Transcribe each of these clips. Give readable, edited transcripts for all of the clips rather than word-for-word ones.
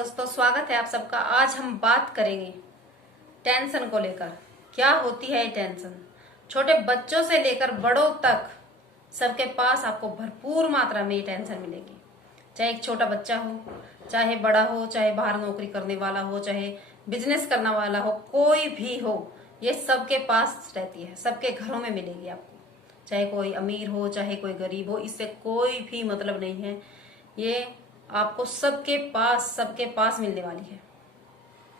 दोस्तों, स्वागत है आप सबका। आज हम बात करेंगे टेंशन को लेकर। क्या होती है टेंशन? छोटे बच्चों से लेकर बड़ों तक सबके पास आपको भरपूर मात्रा में ये टेंशन मिलेगी। चाहे एक छोटा बच्चा हो, चाहे बड़ा हो, चाहे बाहर नौकरी करने वाला हो, चाहे बिजनेस करने वाला हो, कोई भी हो, ये सबके पास रहती है, सबके घरों में मिलेगी आपको। चाहे कोई अमीर हो, चाहे कोई गरीब हो, इससे कोई भी मतलब नहीं है। ये आपको सबके पास मिलने वाली है।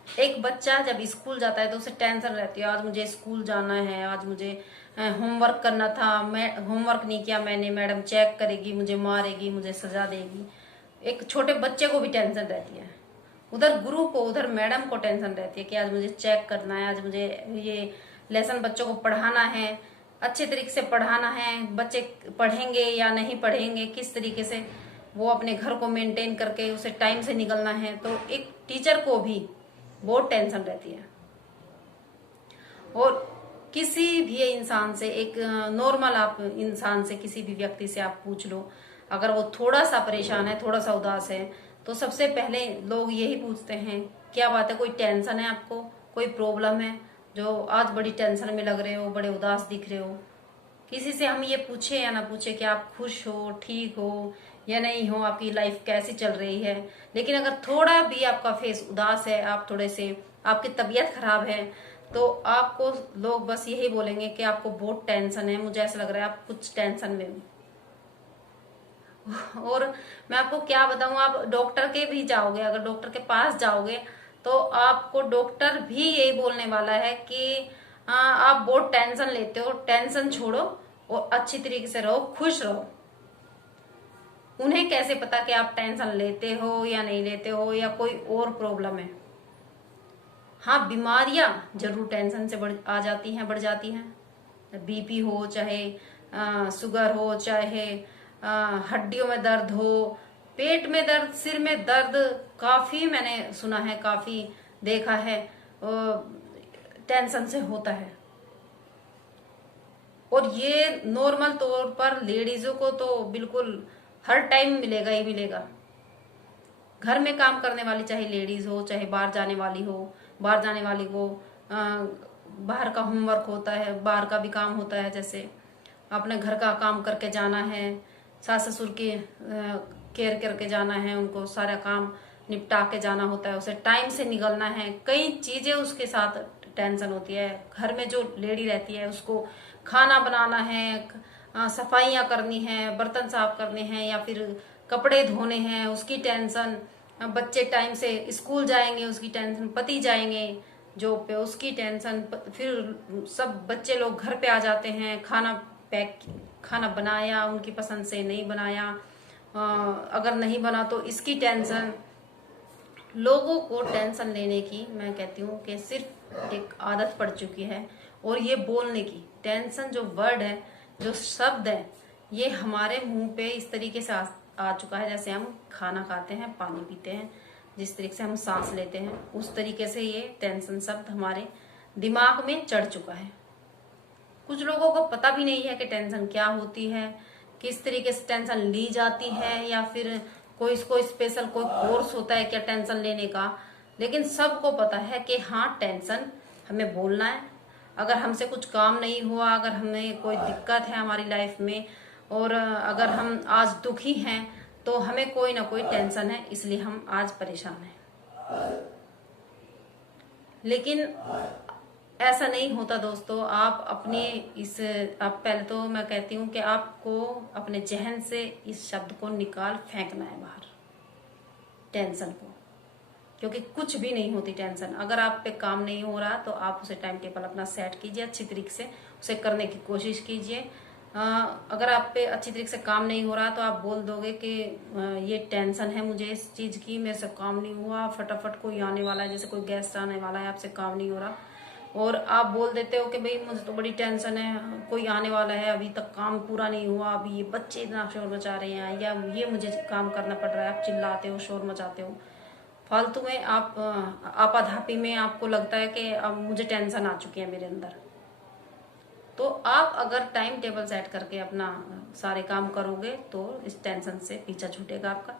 एक बच्चा जब स्कूल जाता है तो उसे टेंशन रहती है, आज मुझे स्कूल जाना है, आज मुझे होमवर्क करना था, मैं होमवर्क नहीं किया मैंने, मैडम चेक करेगी, मुझे मारेगी, मुझे सजा देगी। एक छोटे बच्चे को भी टेंशन रहती है। उधर गुरु को, उधर मैडम को टेंशन रहती है कि आज मुझे चेक करना है, आज मुझे ये लेसन बच्चों को पढ़ाना है, अच्छे तरीके से पढ़ाना है, बच्चे पढ़ेंगे या नहीं पढ़ेंगे, किस तरीके से वो अपने घर को मेंटेन करके उसे टाइम से निकलना है। तो एक टीचर को भी बहुत टेंशन रहती है। और किसी भी इंसान से, एक नॉर्मल आप इंसान से, किसी भी व्यक्ति से आप पूछ लो, अगर वो थोड़ा सा परेशान है, थोड़ा सा उदास है, तो सबसे पहले लोग यही पूछते हैं, क्या बात है, कोई टेंशन है आपको, कोई प्रॉब्लम है जो आज बड़ी टेंशन में लग रहे हो, बड़े उदास दिख रहे हो। किसी से हम ये पूछे या ना पूछे कि आप खुश हो, ठीक हो या नहीं हो, आपकी लाइफ कैसी चल रही है, लेकिन अगर थोड़ा भी आपका फेस उदास है, आप थोड़े से, आपकी तबीयत खराब है, तो आपको लोग बस यही बोलेंगे कि आपको बहुत टेंशन है, मुझे ऐसा लग रहा है आप कुछ टेंशन में हो। और मैं आपको क्या बताऊं, आप डॉक्टर के भी जाओगे, अगर डॉक्टर के पास जाओगे तो आपको डॉक्टर भी यही बोलने वाला है कि आप बहुत टेंशन लेते हो, टेंशन छोड़ो और अच्छी तरीके से रहो, खुश रहो। उन्हें कैसे पता कि आप टेंशन लेते हो या नहीं लेते हो, या कोई और प्रॉब्लम है। हाँ, बीमारियां जरूर टेंशन से बढ़ जाती हैं। बीपी हो, चाहे शुगर हो, चाहे हड्डियों में दर्द हो, पेट में दर्द, सिर में दर्द, काफी मैंने सुना है, काफी देखा है, टेंशन से होता है। और ये नॉर्मल तौर पर लेडीजों को तो बिल्कुल हर टाइम मिलेगा ही मिलेगा। घर में काम करने वाली, चाहे लेडीज हो, चाहे बाहर जाने वाली हो, बाहर जाने वाली को बाहर का होमवर्क होता है, बाहर का भी काम होता है, जैसे अपने घर का काम करके जाना है, सास ससुर की केयर करके जाना है, उनको सारा काम निपटा के जाना होता है, उसे टाइम से निकलना है, कई चीजें उसके साथ टेंशन होती है। घर में जो लेडी रहती है उसको खाना बनाना है, सफाइयाँ करनी है, बर्तन साफ करने हैं, या फिर कपड़े धोने हैं, उसकी टेंशन, बच्चे टाइम से स्कूल जाएंगे उसकी टेंशन, पति जाएंगे जॉब पे उसकी टेंशन, फिर सब बच्चे लोग घर पे आ जाते हैं, खाना बनाया, उनकी पसंद से नहीं बनाया, अगर नहीं बना तो इसकी टेंशन। लोगों को टेंशन लेने की, मैं कहती हूँ कि सिर्फ एक आदत पड़ चुकी है। और ये बोलने की, टेंशन जो वर्ड है, जो शब्द है, ये हमारे मुंह पे इस तरीके से आ चुका है, जैसे हम खाना खाते हैं, पानी पीते हैं, जिस तरीके से हम सांस लेते हैं, उस तरीके से ये टेंशन शब्द हमारे दिमाग में चढ़ चुका है। कुछ लोगों को पता भी नहीं है कि टेंशन क्या होती है, किस तरीके से टेंशन ली जाती है, या फिर कोई इसको स्पेशल कोई कोर्स होता है क्या टेंशन लेने का। लेकिन सबको पता है कि हाँ, टेंशन हमें बोलना है। अगर हमसे कुछ काम नहीं हुआ, अगर हमें कोई दिक्कत है हमारी लाइफ में, और अगर हम आज दुखी हैं, तो हमें कोई ना कोई टेंशन है, इसलिए हम आज परेशान हैं। लेकिन ऐसा नहीं होता दोस्तों। आप पहले तो मैं कहती हूँ कि आपको अपने जहन से इस शब्द को निकाल फेंकना है बाहर, टेंशन को। क्योंकि कुछ भी नहीं होती टेंशन। अगर आप पे काम नहीं हो रहा तो आप उसे टाइम टेबल अपना सेट कीजिए, अच्छी तरीके से उसे करने की कोशिश कीजिए। अगर आप पे अच्छी तरीके से काम नहीं हो रहा तो आप बोल दोगे कि ये टेंशन है मुझे इस चीज की, मेरे से काम नहीं हुआ, फटाफट कोई आने वाला है, जैसे कोई गेस्ट आने वाला है, आपसे काम नहीं हो रहा, और आप बोल देते हो कि भाई मुझे तो बड़ी टेंशन है, कोई आने वाला है, अभी तक काम पूरा नहीं हुआ, अभी ये बच्चे इतना शोर मचा रहे हैं, या ये मुझे काम करना पड़ रहा है, आप चिल्लाते हो, शोर मचाते हो फालतू में। आप आपाधापी में आपको लगता है कि अब मुझे टेंशन आ चुकी है मेरे अंदर। तो आप अगर टाइम टेबल सेट करके अपना सारे काम करोगे तो इस टेंशन से पीछा छूटेगा आपका।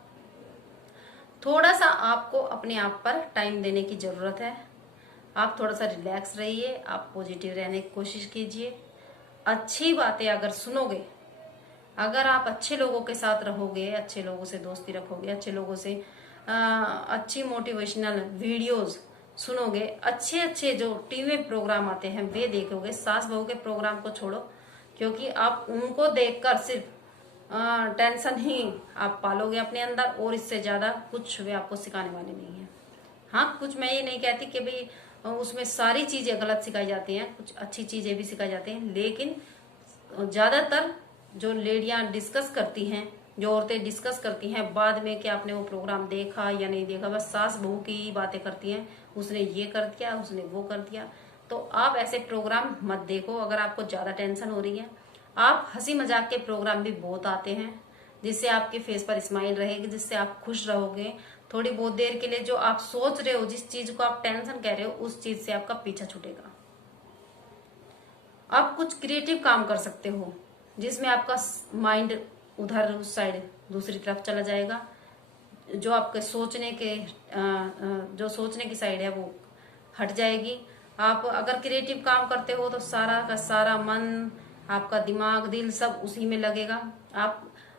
थोड़ा सा आपको अपने आप पर टाइम देने की जरूरत है। आप थोड़ा सा रिलैक्स रहिए, आप पॉजिटिव रहने की कोशिश कीजिए। अच्छी बातें अगर सुनोगे, अगर आप अच्छे लोगों के साथ रहोगे, अच्छे लोगों से दोस्ती रखोगे, अच्छे लोगों से अच्छी मोटिवेशनल वीडियोस सुनोगे, अच्छे अच्छे जो टीवी प्रोग्राम आते हैं वे देखोगे, सास बहू के प्रोग्राम को छोड़ो, क्योंकि आप उनको देखकर सिर्फ टेंशन ही आप पालोगे अपने अंदर, और इससे ज्यादा कुछ वे आपको सिखाने वाले नहीं है। हाँ, कुछ मैं ये नहीं कहती कि भाई उसमें सारी चीजें गलत सिखाई जाती हैं, कुछ अच्छी चीजें भी सिखाई जाती हैं, लेकिन ज्यादातर जो लेडियां डिस्कस करती हैं, जो औरतें डिस्कस करती हैं बाद में कि आपने वो प्रोग्राम देखा या नहीं देखा, बस सास बहू की ही बातें करती हैं, उसने ये कर दिया, उसने वो कर दिया। तो आप ऐसे प्रोग्राम मत देखो अगर आपको ज्यादा टेंशन हो रही है। आप हंसी मजाक के प्रोग्राम भी बहुत आते हैं, जिससे आपके फेस पर स्माइल रहेगी, जिससे आप खुश रहोगे। थोड़ी बहुत देर के लिए जो आप सोच रहे हो, जिस चीज को आप टेंशन कह रहे हो, उस चीज से आपका पीछा छूटेगा। आप कुछ क्रिएटिव काम कर सकते हो, जिसमें आपका माइंड उधर उस साइड दूसरी तरफ चला जाएगा। जो आपके सोचने के जो सोचने की साइड है वो हट जाएगी। आप अगर क्रिएटिव काम करते हो तो सारा का सारा मन, आपका दिमाग, दिल सब उसी में लगेगा।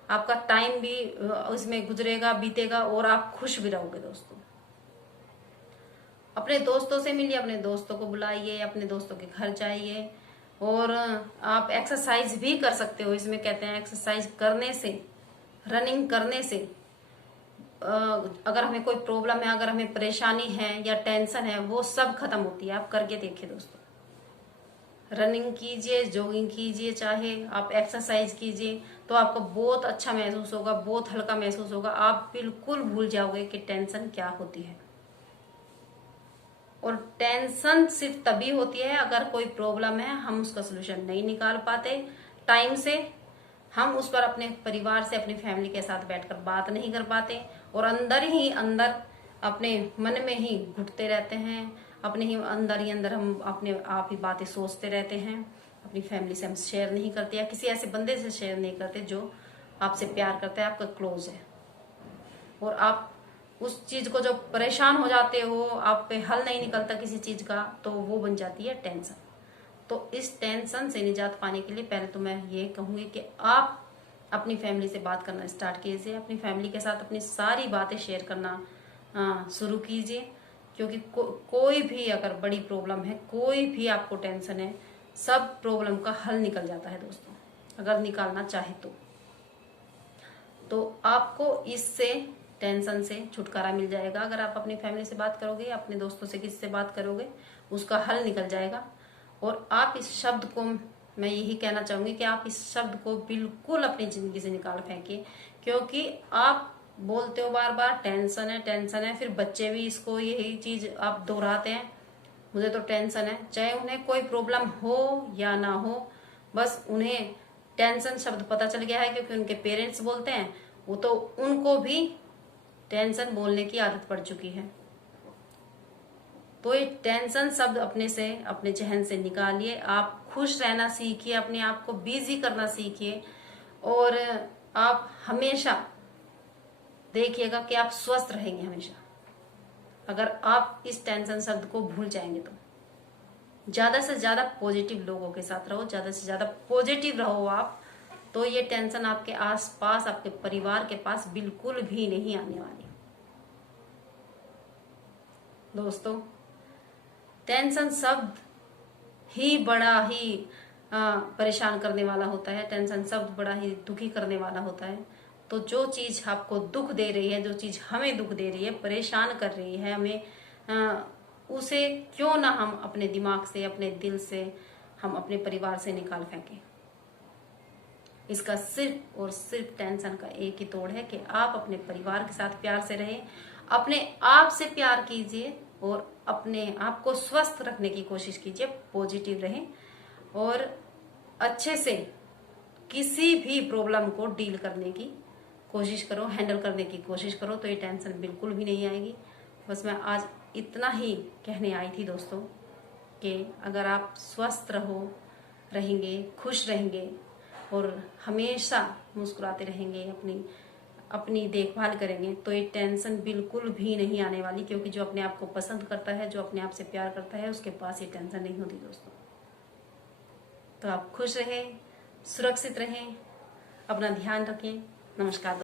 आपका टाइम भी उसमें गुजरेगा, बीतेगा, और आप खुश भी रहोगे। दोस्तों, अपने दोस्तों से मिलिए, अपने दोस्तों को बुलाइए, अपने दोस्तों के घर जाइए, और आप एक्सरसाइज भी कर सकते हो। इसमें कहते हैं एक्सरसाइज करने से, रनिंग करने से अगर हमें कोई प्रॉब्लम है, अगर हमें परेशानी है या टेंशन है, वो सब खत्म होती है। आप करके देखिए दोस्तों, रनिंग कीजिए, जॉगिंग कीजिए, चाहे आप एक्सरसाइज कीजिए, तो आपको बहुत अच्छा महसूस होगा, बहुत हल्का महसूस होगा। आप बिल्कुल भूल जाओगे कि टेंशन क्या होती है। और टेंशन सिर्फ तभी होती है अगर कोई प्रॉब्लम है, हम उसका सोल्यूशन नहीं निकाल पाते टाइम से, हम उस पर अपने परिवार से, अपनी फैमिली के साथ बैठकर बात नहीं कर पाते, और अंदर ही अंदर अपने मन में ही घुटते रहते हैं, अपने ही अंदर हम अपने आप ही बातें सोचते रहते हैं। अपनी फैमिली से हम शेयर नहीं करते, या किसी ऐसे बंदे से शेयर नहीं करते जो आपसे प्यार करता है, आपका क्लोज है, और आप उस चीज को जो परेशान हो जाते हो, आप पे हल नहीं निकलता किसी चीज का, तो वो बन जाती है टेंशन। तो इस टेंशन से निजात पाने के लिए पहले तो मैं ये कहूंगी कि आप अपनी फैमिली से बात करना स्टार्ट कीजिए, अपनी फैमिली के साथ अपनी सारी बातें शेयर करना शुरू कीजिए। क्योंकि कोई भी अगर बड़ी प्रॉब्लम है, कोई भी आपको टेंशन है, सब प्रॉब्लम का हल निकल जाता है दोस्तों, अगर निकालना चाहे तो आपको इससे टेंशन से छुटकारा मिल जाएगा। अगर आप अपनी फैमिली से बात करोगे, अपने दोस्तों से किसी से बात करोगे, उसका हल निकल जाएगा। और आप इस शब्द को, मैं यही कहना चाहूंगी कि आप इस शब्द को बिल्कुल अपनी जिंदगी से निकाल फेंकिए, क्योंकि आप बोलते हो बार बार टेंशन है, टेंशन है, फिर बच्चे भी इसको यही चीज आप दोहराते हैं, मुझे तो टेंशन है। चाहे उन्हें कोई प्रॉब्लम हो या ना हो, बस उन्हें टेंशन शब्द पता चल गया है, क्योंकि उनके पेरेंट्स बोलते हैं, वो तो उनको भी टेंशन बोलने की आदत पड़ चुकी है। तो ये टेंशन शब्द अपने से, अपने जहन से निकालिए। आप खुश रहना सीखिए, अपने आप को बिजी करना सीखिए, और आप हमेशा देखिएगा कि आप स्वस्थ रहेंगे हमेशा, अगर आप इस टेंशन शब्द को भूल जाएंगे तो। ज्यादा से ज्यादा पॉजिटिव लोगों के साथ रहो, ज्यादा से ज्यादा पॉजिटिव रहो आप, तो ये टेंशन आपके आसपास, आपके परिवार के पास बिल्कुल भी नहीं आने वाली। दोस्तों, टेंशन शब्द ही बड़ा ही परेशान करने वाला होता है, टेंशन शब्द बड़ा ही दुखी करने वाला होता है। तो जो चीज आपको दुख दे रही है, जो चीज हमें दुख दे रही है, परेशान कर रही है हमें, उसे क्यों ना हम अपने दिमाग से, अपने दिल से, हम अपने परिवार से निकाल फेंकें। इसका सिर्फ और सिर्फ टेंशन का एक ही तोड़ है कि आप अपने परिवार के साथ प्यार से रहें, अपने आप से प्यार कीजिए, और अपने आप को स्वस्थ रखने की कोशिश कीजिए, पॉजिटिव रहें, और अच्छे से किसी भी प्रॉब्लम को डील करने की कोशिश करो, हैंडल करने की कोशिश करो, तो ये टेंशन बिल्कुल भी नहीं आएगी। बस मैं आज इतना ही कहने आई थी दोस्तों, कि अगर आप स्वस्थ रहेंगे, खुश रहेंगे, और हमेशा मुस्कुराते रहेंगे, अपनी देखभाल करेंगे तो ये टेंशन बिल्कुल भी नहीं आने वाली, क्योंकि जो अपने आप को पसंद करता है, जो अपने आप से प्यार करता है, उसके पास ये टेंशन नहीं होती दोस्तों। तो आप खुश रहें, सुरक्षित रहें, अपना ध्यान रखें। नमस्कार।